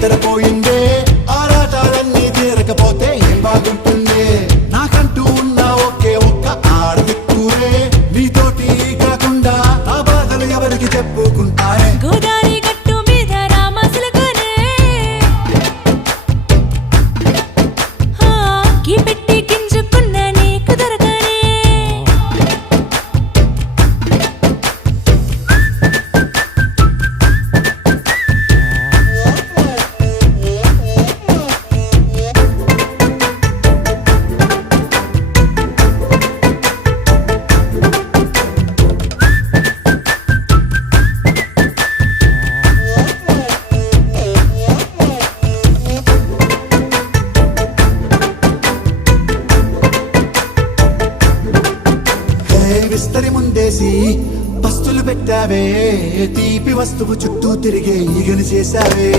నిద్రపోయిందే ఆరాటాలన్నీ తీరకపోతే ఏం బాగుంటుంది నాకంటూ ఉన్న ఒకే ఒక్క ఆడదిక్కురే నీతోటి కాకుండా నా బాధలు ఎవరికి చెప్పుకుంటారే గోదారి గట్టు మీద రామసులకనే కీ పెట్టి గింజుకున్న నీకు దొరకనే విస్తరి ముందేసి పస్తులు పెట్టావే తీపి వస్తువు చుట్టూ తిరిగే ఈగని చేశావే